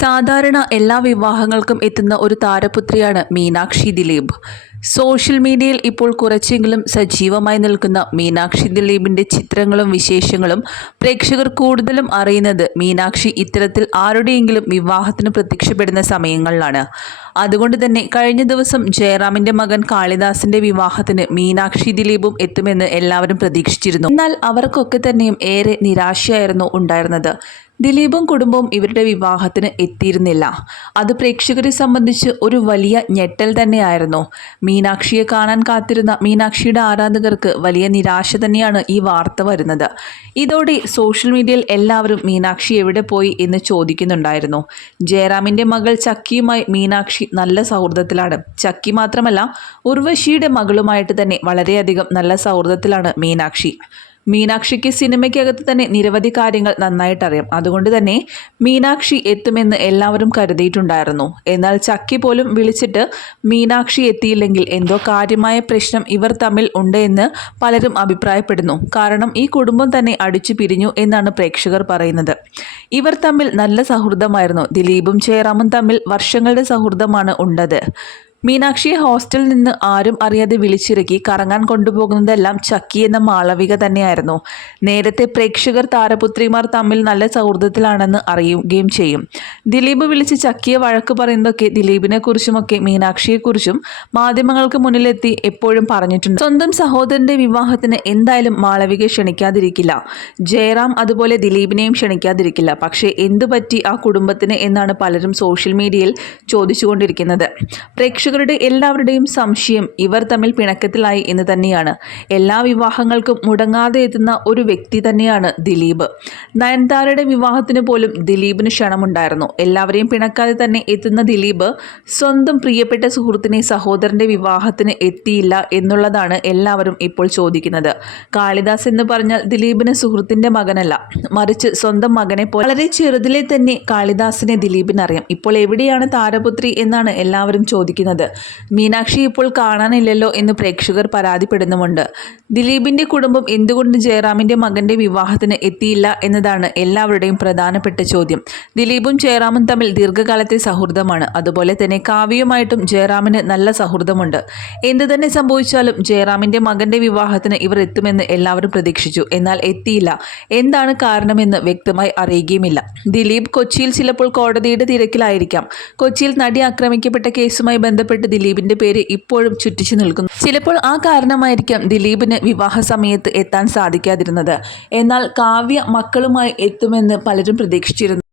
സാധാരണ എല്ലാ വിവാഹങ്ങൾക്കും എത്തുന്ന ഒരു താരപുത്രിയാണ് മീനാക്ഷി ദിലീപ്. സോഷ്യൽ മീഡിയയിൽ ഇപ്പോൾ കുറച്ചെങ്കിലും സജീവമായി നിൽക്കുന്ന മീനാക്ഷി ദിലീപിന്റെ ചിത്രങ്ങളും വിശേഷങ്ങളും പ്രേക്ഷകർ കൂടുതലും അറിയുന്നത് മീനാക്ഷി ഇത്തരത്തിൽ ആരുടെയെങ്കിലും വിവാഹത്തിന് പ്രത്യക്ഷപ്പെടുന്ന സമയങ്ങളിലാണ്. അതുകൊണ്ട് തന്നെ കഴിഞ്ഞ ദിവസം ജയറാമിന്റെ മകൻ കാളിദാസിന്റെ വിവാഹത്തിന് മീനാക്ഷി ദിലീപും എത്തുമെന്ന് എല്ലാവരും പ്രതീക്ഷിച്ചിരുന്നു. എന്നാൽ അവർക്കൊക്കെ തന്നെയും ഏറെ നിരാശയായിരുന്നു ഉണ്ടായിരുന്നത്. ദിലീപും കുടുംബവും ഇവരുടെ വിവാഹത്തിന് എത്തിയിരുന്നില്ല. അത് പ്രേക്ഷകരെ സംബന്ധിച്ച് ഒരു വലിയ ഞെട്ടൽ തന്നെയായിരുന്നു. മീനാക്ഷിയെ കാണാൻ കാത്തിരുന്ന മീനാക്ഷിയുടെ ആരാധകർക്ക് വലിയ നിരാശ തന്നെയാണ് ഈ വാർത്ത വരുന്നത്. ഇതോടെ സോഷ്യൽ മീഡിയയിൽ എല്ലാവരും മീനാക്ഷി എവിടെ പോയി എന്ന് ചോദിക്കുന്നുണ്ടായിരുന്നു. ജയറാമിന്റെ മകൾ ചക്കിയുമായി മീനാക്ഷി നല്ല സൗഹൃദത്തിലാണ്. ചക്കി മാത്രമല്ല ഉർവശിയുടെ മകളുമായിട്ട് തന്നെ വളരെയധികം നല്ല സൗഹൃദത്തിലാണ് മീനാക്ഷി. മീനാക്ഷിക്ക് സിനിമയ്ക്കകത്ത് തന്നെ നിരവധി കാര്യങ്ങൾ നന്നായിട്ടറിയാം. അതുകൊണ്ട് തന്നെ മീനാക്ഷി എത്തുമെന്ന് എല്ലാവരും കരുതിയിട്ടുണ്ടായിരുന്നു. എന്നാൽ ചക്കി പോലും വിളിച്ചിട്ട് മീനാക്ഷി എത്തിയില്ലെങ്കിൽ എന്തോ കാര്യമായ പ്രശ്നം ഇവർ തമ്മിൽ ഉണ്ട് എന്ന് പലരും അഭിപ്രായപ്പെടുന്നു. കാരണം ഈ കുടുംബം തന്നെ അടിച്ചു പിരിഞ്ഞു എന്നാണ് പ്രേക്ഷകർ പറയുന്നത്. ഇവർ തമ്മിൽ നല്ല സൗഹൃദമായിരുന്നു. ദിലീപും ജയറാമും തമ്മിൽ വർഷങ്ങളുടെ സൗഹൃദമാണ് ഉണ്ടത്. മീനാക്ഷിയെ ഹോസ്റ്റലിൽ നിന്ന് ആരും അറിയാതെ വിളിച്ചിറക്കി കറങ്ങാൻ കൊണ്ടുപോകുന്നതെല്ലാം ചക്കി എന്ന മാളവിക തന്നെയായിരുന്നു. നേരത്തെ പ്രേക്ഷകർ താരപുത്രിമാർ തമ്മിൽ നല്ല സൗഹൃദത്തിലാണെന്ന് അറിയുകയും ചെയ്യും. ദിലീപ് വിളിച്ച് ചക്കിയെ വഴക്ക് പറയുന്നതൊക്കെ ദിലീപിനെ കുറിച്ചുമൊക്കെ മീനാക്ഷിയെക്കുറിച്ചും മാധ്യമങ്ങൾക്ക് മുന്നിലെത്തി എപ്പോഴും പറഞ്ഞിട്ടുണ്ട്. സ്വന്തം സഹോദരന്റെ വിവാഹത്തിന് എന്തായാലും മാളവിക ക്ഷണിക്കാതിരിക്കില്ല. ജയറാം അതുപോലെ ദിലീപിനെയും ക്ഷണിക്കാതിരിക്കില്ല. പക്ഷേ എന്തു പറ്റി ആ കുടുംബത്തിന് എന്നാണ് പലരും സോഷ്യൽ മീഡിയയിൽ ചോദിച്ചുകൊണ്ടിരിക്കുന്നത്. പ്രേക്ഷകരുടെ എല്ലാവരുടെയും സംശയം ഇവർ തമ്മിൽ പിണക്കത്തിലായി എന്ന് തന്നെയാണ്. എല്ലാ വിവാഹങ്ങൾക്കും മുടങ്ങാതെ എത്തുന്ന ഒരു വ്യക്തി തന്നെയാണ് ദിലീപ്. നയൻതാരയുടെ വിവാഹത്തിന് പോലും ദിലീപിന് ക്ഷണമുണ്ടായിരുന്നു. എല്ലാവരെയും പിണക്കാതെ തന്നെ എത്തുന്ന ദിലീപ് സ്വന്തം പ്രിയപ്പെട്ട സുഹൃത്തിനെ സഹോദരന്റെ വിവാഹത്തിന് എത്തിയില്ല എന്നുള്ളതാണ് എല്ലാവരും ഇപ്പോൾ ചോദിക്കുന്നത്. കാളിദാസ് എന്ന് പറഞ്ഞാൽ ദിലീപിന് സുഹൃത്തിന്റെ മകനല്ല. മറിച്ച് സ്വന്തം മകനെ പോലെ വളരെ ചെറുതിലെ തന്നെ കാളിദാസിനെ ദിലീപിനറിയാം. ഇപ്പോൾ എവിടെയാണ് താരപുത്രി എന്നാണ് എല്ലാവരും ചോദിക്കുന്നത്. മീനാക്ഷി ഇപ്പോൾ കാണാനില്ലല്ലോ എന്ന് പ്രേക്ഷകർ പരാതിപ്പെടുന്നുമുണ്ട്. ദിലീപിന്റെ കുടുംബം എന്തുകൊണ്ട് ജയറാമിന്റെ മകന്റെ വിവാഹത്തിന് എത്തിയില്ല എന്നതാണ് എല്ലാവരുടെയും പ്രധാനപ്പെട്ട ചോദ്യം. ദിലീപും ജയറാമും തമ്മിൽ ദീർഘകാലത്തെ സൗഹൃദമാണ്. അതുപോലെ തന്നെ കാവ്യയുമായിട്ടും ജയറാമിന് നല്ല സൗഹൃദമുണ്ട്. എന്തു തന്നെ സംഭവിച്ചാലും ജയറാമിന്റെ മകന്റെ വിവാഹത്തിന് ഇവർ എത്തുമെന്ന് എല്ലാവരും പ്രതീക്ഷിച്ചു. എന്നാൽ എത്തിയില്ല. എന്താണ് കാരണമെന്ന് വ്യക്തമായി അറിയുകയുമില്ല. ദിലീപ് കൊച്ചിയിൽ ചിലപ്പോൾ കോടതിയുടെ തിരക്കിലായിരിക്കാം. കൊച്ചിയിൽ നടി ആക്രമിക്കപ്പെട്ട കേസുമായി ബന്ധപ്പെട്ട് ദിലീപിന്റെ പേര് ഇപ്പോഴും ചുറ്റിച്ചു നിൽക്കുന്നു. ചിലപ്പോൾ ആ കാരണമായിരിക്കാം ദിലീപിന് വിവാഹ സമയത്ത് എത്താൻ സാധിക്കാതിരുന്നത്. എന്നാൽ കാവ്യ മക്കളുമായി എത്തുമെന്ന് പലരും പ്രതീക്ഷിച്ചിരുന്നു.